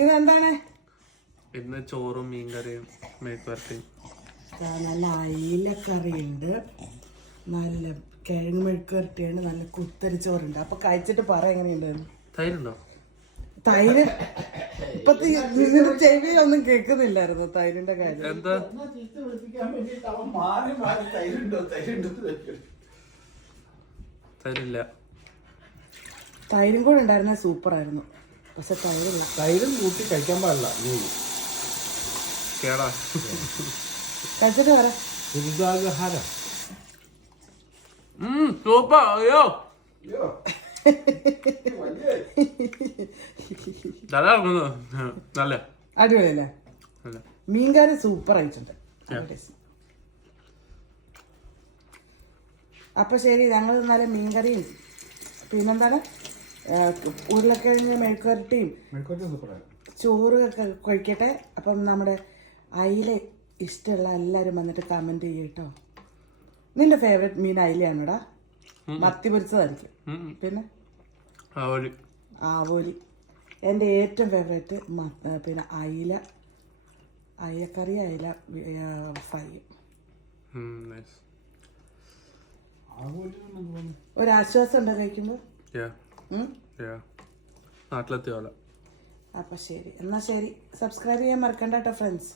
ഇതെന്താണ്? ഇന്ന് ചോറും മീൻകറിയും മെഴുക്കുവരട്ടിയും നല്ല അയിലക്കറി ഉണ്ട് നല്ല കിഴങ്ങ് മെഴുക്കുരട്ടിയാണ് നല്ല കുത്തരി ചോറുണ്ട്. അപ്പൊ കഴിച്ചിട്ട് പറ എങ്ങനെയുണ്ട്? തൈരുണ്ടോ? തൈര്? ഇപ്പൊ ഇതിന്റെ ചെവി ഒന്നും കേൾക്കുന്നില്ലായിരുന്നു തൈരിന്റെ കാര്യം. എന്താ? തൈരില്ല. തൈരും കൂടെ ഉണ്ടായിരുന്ന സൂപ്പർ ആയിരുന്നു പക്ഷെ തൈരില്ല. തൈരും കൂട്ടി കഴിക്കാൻ പാടില്ല. നീ കേടാ. കഴിച്ചിട്ട് പറ ദുരിതാഗ്രഹാരം ഉം സൂപ്പർ. അയ്യോ. നല്ല. അടിപൊളിയല്ലേ? മീൻകറി സൂപ്പർ ആയിട്ടുണ്ട്. അപ്പൊ ശരി ഞങ്ങൾ എന്നാലും മീൻകറിയും പിന്നെന്താണ്? ഉരുളക്കിഴങ്ങ് മെഴുക്കുരട്ടിയും ചോറ് കഴിക്കട്ടെ. അപ്പം നമ്മുടെ അയില ഇഷ്ടമുള്ള എല്ലാവരും വന്നിട്ട് കമന്റ് ചെയ്യട്ടോ നിന്റെ ഫേവറേറ്റ് മീൻ അയിലയാണോടാ? മത്തി പൊരിച്ചതായിരിക്കും. പിന്നെ? ആവോലി. എന്റെ ഏറ്റവും ഫേവറേറ്റ് പിന്നെ അയില. അയിലക്കറി അയില ഫ്രൈ. നൈസ് ഒരാശ്വാസം ഉണ്ടോ കഴിക്കുമ്പോൾ നാട്ടിലെത്തിയ പോലെ. അപ്പം ശരി. എന്നാൽ ശരി. സബ്സ്ക്രൈബ് ചെയ്യാൻ മറക്കണ്ട കേട്ടോ ഫ്രണ്ട്സ്